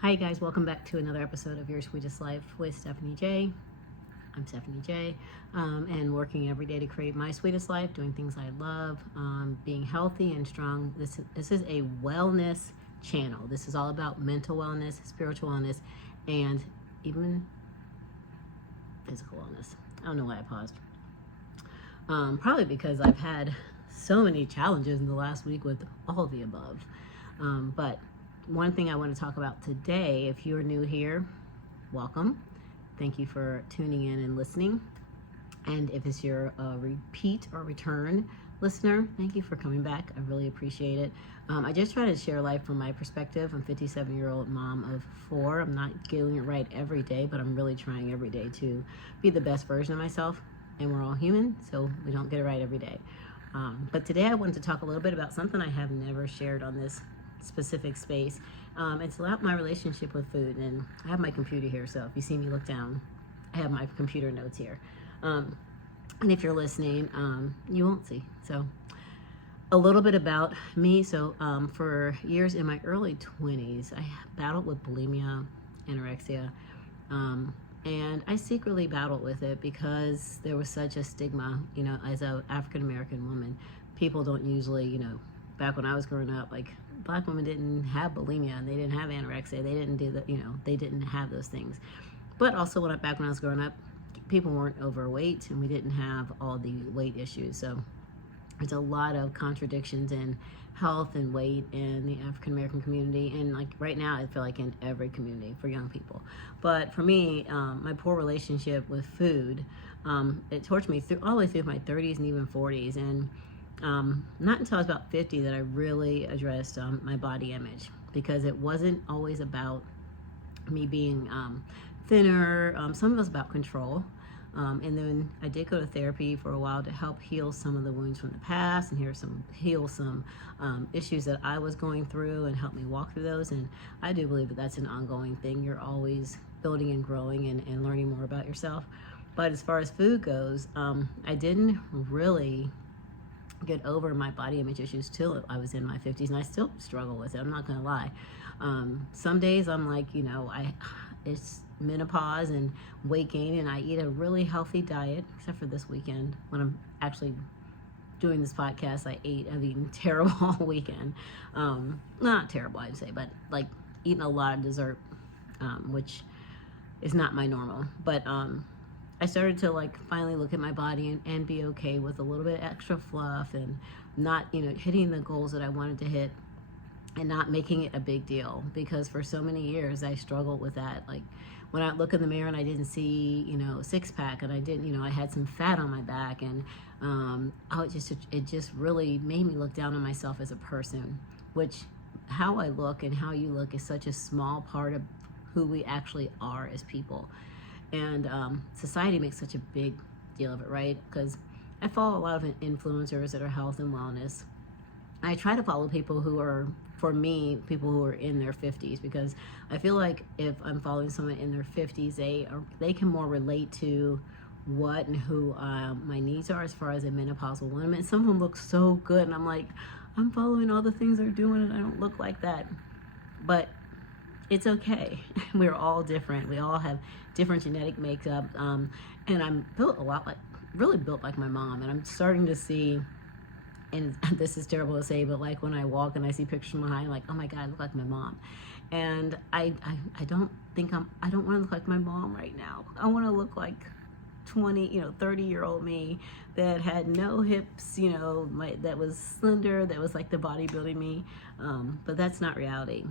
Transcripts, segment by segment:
Hi guys, welcome back to another episode of Your Sweetest Life with Stephanie J. I'm Stephanie J, and working every day to create my sweetest life, doing things I love, being healthy and strong. This is a wellness channel. This is all about mental wellness, spiritual wellness, and even physical wellness. I don't know why I paused. Probably because I've had so many challenges in the last week with all of the above. But one thing I want to talk about today, if you're new here, welcome. Thank you for tuning in and listening. And if it's your repeat or return listener, thank you for coming back. I really appreciate it. I just try to share life from my perspective. I'm a 57-year-old mom of 4. I'm not getting it right every day, but I'm really trying every day to be the best version of myself. And we're all human, so we don't get it right every day. But today I wanted to talk a little bit about something I have never shared on this specific space. It's about my relationship with food, and I have my computer here, so if you see me look down, I have my computer notes here. And if you're listening, you won't see. So a little bit about me. So for years in my early 20s, I battled with bulimia, anorexia, and I secretly battled with it because there was such a stigma, as an African-American woman. People don't usually, back when I was growing up, like, Black women didn't have bulimia and they didn't have anorexia. They didn't do that, they didn't have those things. But also back when I was growing up, people weren't overweight and we didn't have all the weight issues. So there's a lot of contradictions in health and weight in the African American community, and like right now I feel like in every community for young people. But for me, my poor relationship with food, it tortured me all the way through my 30s and even 40s. And not until I was about 50 that I really addressed my body image, because it wasn't always about me being thinner. Some of it was about control. And then I did go to therapy for a while to help heal some of the wounds from the past and heal some issues that I was going through and help me walk through those. And I do believe that that's an ongoing thing. You're always building and growing and learning more about yourself. But as far as food goes, I didn't really get over my body image issues till I was in my 50s, and I still struggle with it. I'm not gonna lie. Some days I'm like, it's menopause and weight gain, and I eat a really healthy diet, except for this weekend when I'm actually doing this podcast. I've eaten terrible all weekend. Not terrible, I'd say, but like eating a lot of dessert, which is not my normal. But I started to finally look at my body and be okay with a little bit extra fluff and not, hitting the goals that I wanted to hit and not making it a big deal, because for so many years I struggled with that. Like when I look in the mirror and I didn't see, a six pack, and I didn't, I had some fat on my back, and it just really made me look down on myself as a person, which how I look and how you look is such a small part of who we actually are as people. And society makes such a big deal of it, right? Because I follow a lot of influencers that are health and wellness. I try to follow people who are, for me, people who are in their 50s, because I feel like if I'm following someone in their 50s, they can more relate to what and who my needs are as far as a menopausal woman. Some of them look so good, and I'm like, I'm following all the things they're doing, and I don't look like that. But it's okay. We're all different. We all have different genetic makeup. And I'm really built like my mom. And I'm starting to see, and this is terrible to say, but like when I walk and I see pictures from behind, like, oh my God, I look like my mom. And I don't want to look like my mom right now. I want to look like 30-year-old me that had no hips, that was slender, that was like the bodybuilding me. But that's not reality.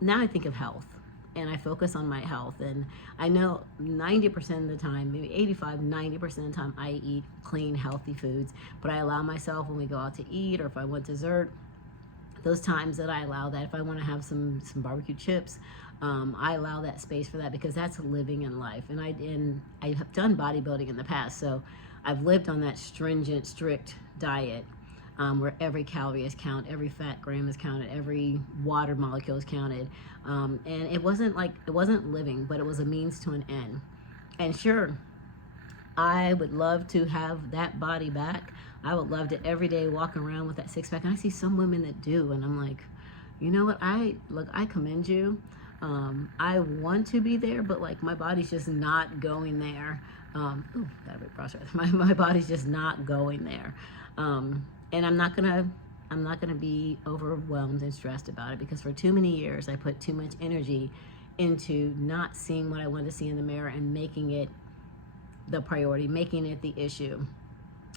Now I think of health, and I focus on my health, and I know 90% of the time, maybe 85-90% of the time, I eat clean, healthy foods. But I allow myself, when we go out to eat, or if I want dessert, those times that I allow that, if I want to have some barbecue chips, I allow that space for that, because that's living in life. And I have done bodybuilding in the past, so I've lived on that stringent, strict diet. Where every calorie is counted, every fat gram is counted, every water molecule is counted. And it wasn't living, but it was a means to an end. And sure, I would love to have that body back. I would love to every day walk around with that six pack. And I see some women that do, and I'm like, you know what, I commend you. I want to be there, but like my body's just not going there. Ooh, got a big process. My body's just not going there. And I'm not gonna be overwhelmed and stressed about it, because for too many years I put too much energy into not seeing what I wanted to see in the mirror and making it the priority, making it the issue.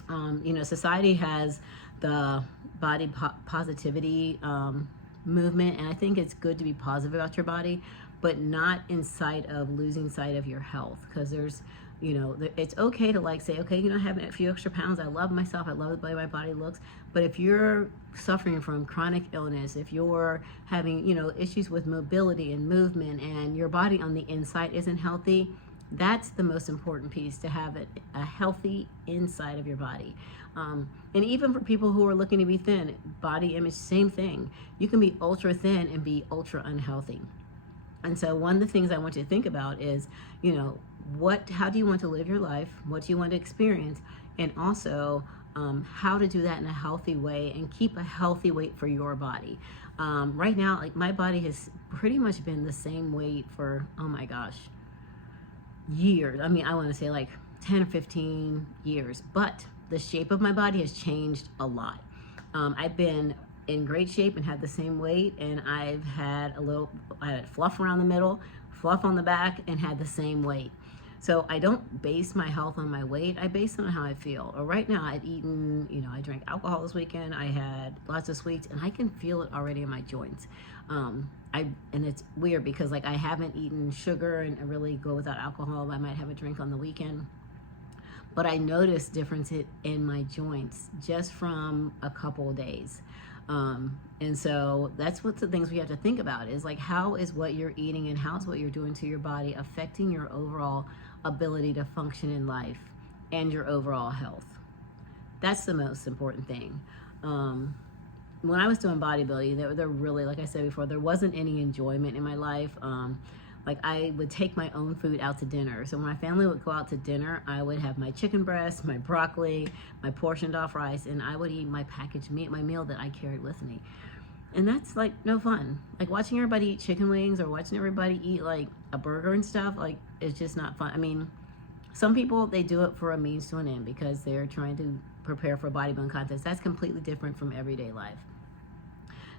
You know, society has the body positivity movement, and I think it's good to be positive about your body, but not in sight of losing sight of your health. Because there's, you know, it's okay to like say, okay, you know, having a few extra pounds, I love myself, I love the way my body looks. But if you're suffering from chronic illness, if you're having, you know, issues with mobility and movement, and your body on the inside isn't healthy, that's the most important piece, to have a healthy inside of your body. And even for people who are looking to be thin, body image, same thing. You can be ultra thin and be ultra unhealthy. And so one of the things I want you to think about is, you know, how do you want to live your life? What do you want to experience? And also how to do that in a healthy way and keep a healthy weight for your body. Right now, like my body has pretty much been the same weight for, oh my gosh, years. I mean, I want to say like 10 or 15 years, but the shape of my body has changed a lot. I've been in great shape and had the same weight, and I had fluff around the middle, fluff on the back, and had the same weight. So I don't base my health on my weight. I base it on how I feel. Or right now I've eaten, you know, I drank alcohol this weekend. I had lots of sweets, and I can feel it already in my joints. And it's weird because like I haven't eaten sugar and I really go without alcohol. I might have a drink on the weekend, but I noticed difference in my joints just from a couple of days. And so that's what the things we have to think about is like, how is what you're eating and how's what you're doing to your body affecting your overall ability to function in life and your overall health. That's the most important thing. When I was doing bodybuilding, there really, like I said before, there wasn't any enjoyment in my life. Like I would take my own food out to dinner. So when my family would go out to dinner, I would have my chicken breast, my broccoli, my portioned off rice, and I would eat my packaged meat, my meal that I carried with me. And that's like no fun. Like watching everybody eat chicken wings or watching everybody eat like a burger and stuff, like it's just not fun. I mean, some people, they do it for a means to an end because they're trying to prepare for a bodybuilding contest. That's completely different from everyday life.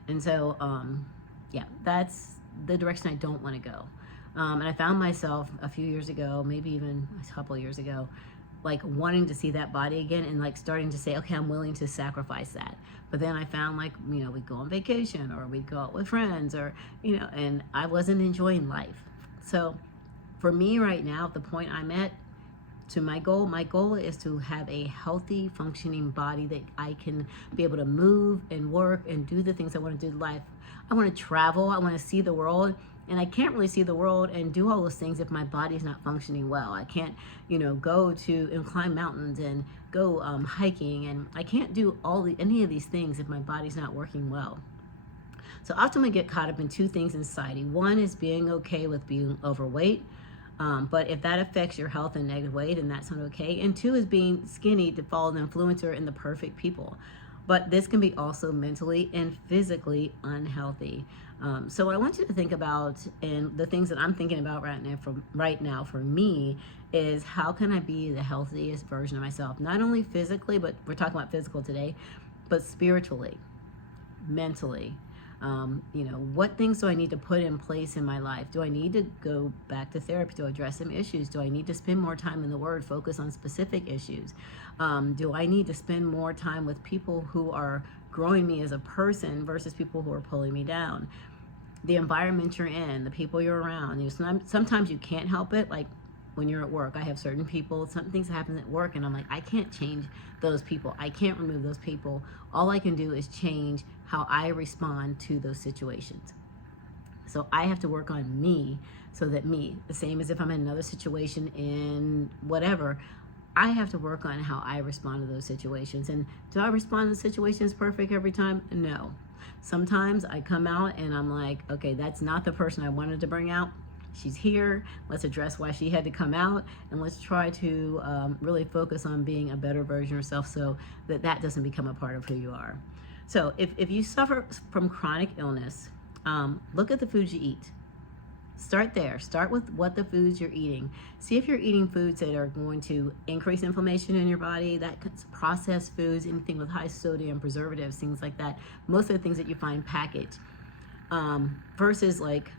And so, yeah, that's the direction I don't want to go. And I found myself a few years ago, maybe even a couple of years ago, like wanting to see that body again and like starting to say, okay, I'm willing to sacrifice that. But then I found like, you know, we'd go on vacation or we'd go out with friends or, you know, and I wasn't enjoying life. So for me right now, at the point I'm at, to my goal is to have a healthy, functioning body that I can be able to move and work and do the things I want to do in life. I want to travel. I want to see the world. And I can't really see the world and do all those things if my body's not functioning well. I can't, you know, go to and climb mountains and go hiking. And I can't do any of these things if my body's not working well. So often we get caught up in two things in society. One is being okay with being overweight. But if that affects your health in a negative way, then that's not okay. And two is being skinny to follow the influencer and the perfect people. But this can be also mentally and physically unhealthy. So what I want you to think about, and the things that I'm thinking about right now for me, is how can I be the healthiest version of myself? Not only physically, but we're talking about physical today, but spiritually, mentally. You know, what things do I need to put in place in my life? Do I need to go back to therapy to address some issues? Do I need to spend more time in the Word, focus on specific issues? Do I need to spend more time with people who are growing me as a person versus people who are pulling me down? The environment you're in, the people you're around. You know, sometimes you can't help it. Like when you're at work, I have certain people, some things happen at work, and I'm like, I can't change those people. I can't remove those people. All I can do is change how I respond to those situations. So I have to work on me so that the same as if I'm in another situation in whatever, I have to work on how I respond to those situations. And do I respond to situations perfect every time? No. Sometimes I come out and I'm like, okay, that's not the person I wanted to bring out. She's here. Let's address why she had to come out, and let's try to really focus on being a better version of yourself so that doesn't become a part of who you are. So if you suffer from chronic illness, Look at the foods you eat. Start there. Start with what the foods you're eating. See if you're eating foods that are going to increase inflammation in your body, that processed foods, anything with high sodium, preservatives, things like that. Most of the things that you find packaged. Versus like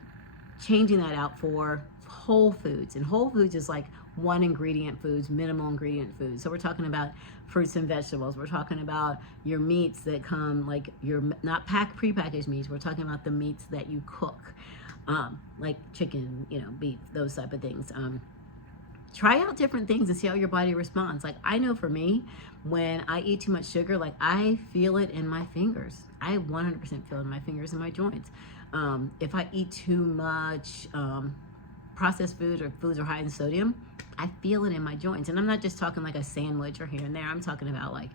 changing that out for whole foods. And whole foods is like one ingredient foods, minimal ingredient foods. So we're talking about fruits and vegetables. We're talking about your meats that come, like your not prepackaged meats. We're talking about the meats that you cook. Like chicken, beef, those type of things. Try out different things and see how your body responds. Like I know for me, when I eat too much sugar, like I feel it in my fingers. I 100% feel it in my fingers and my joints. If I eat too much processed food or foods are high in sodium, I feel it in my joints. And I'm not just talking like a sandwich or here and there. I'm talking about like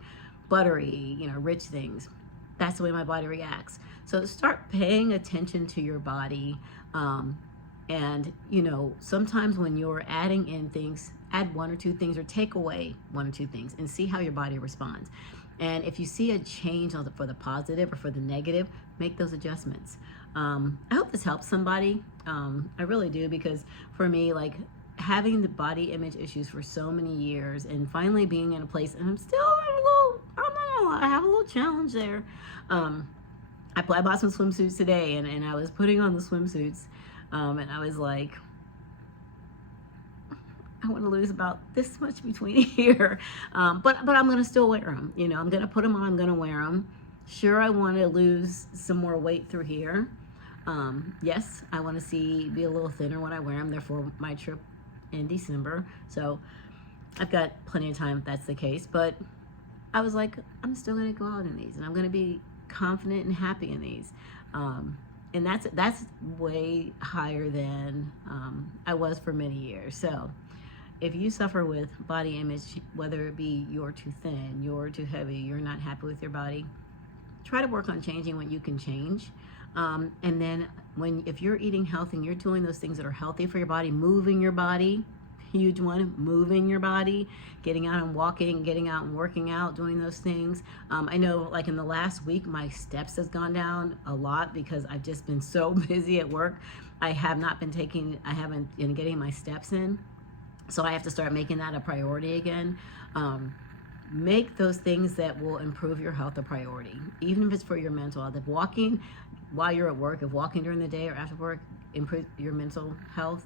buttery, rich things. That's the way my body reacts. So start paying attention to your body. And, sometimes when you're adding in things, add one or two things or take away one or two things and see how your body responds. And if you see a change for the positive or for the negative, make those adjustments. I hope this helps somebody. I really do, because for me, like having the body image issues for so many years and finally being in a place, and I'm still I have a little challenge there. I bought some swimsuits today and I was putting on the swimsuits and I was like, I want to lose about this much between here. But I'm going to still wear them. I'm going to put them on. I'm going to wear them. Sure, I want to lose some more weight through here. Yes, I want to be a little thinner when I wear them. They're for my trip in December. So I've got plenty of time if that's the case. But I was like, I'm still going to go out in these and I'm going to be confident and happy in these. And that's way higher than I was for many years. So if you suffer with body image, whether it be you're too thin, you're too heavy, you're not happy with your body, try to work on changing what you can change. And then if you're eating healthy and you're doing those things that are healthy for your body, moving your body, huge one, moving your body, getting out and walking, getting out and working out, doing those things. I know like in the last week, my steps has gone down a lot because I've just been so busy at work. I haven't been getting my steps in. So I have to start making that a priority again. Make those things that will improve your health a priority, even if it's for your mental health. If walking while you're at work, if walking during the day or after work improve your mental health,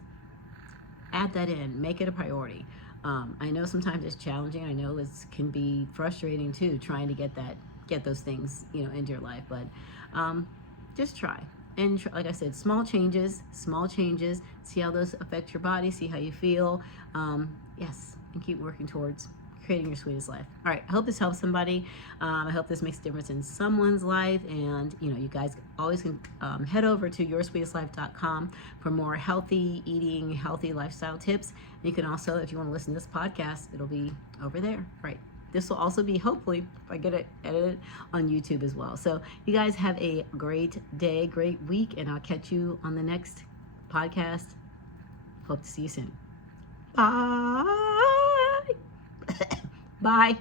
add that in, make it a priority. I know sometimes it's challenging. I know it can be frustrating too, trying to get those things, into your life, but just try. And like I said, small changes, see how those affect your body, see how you feel. Yes, and keep working towards creating your sweetest life. All right, I hope this helps somebody. I hope this makes a difference in someone's life. And, you guys always can head over to yoursweetestlife.com for more healthy eating, healthy lifestyle tips. And you can also, if you want to listen to this podcast, it'll be over there. All right. This will also be, hopefully, if I get it edited, on YouTube as well. So you guys have a great day, great week, and I'll catch you on the next podcast. Hope to see you soon. Bye. Bye.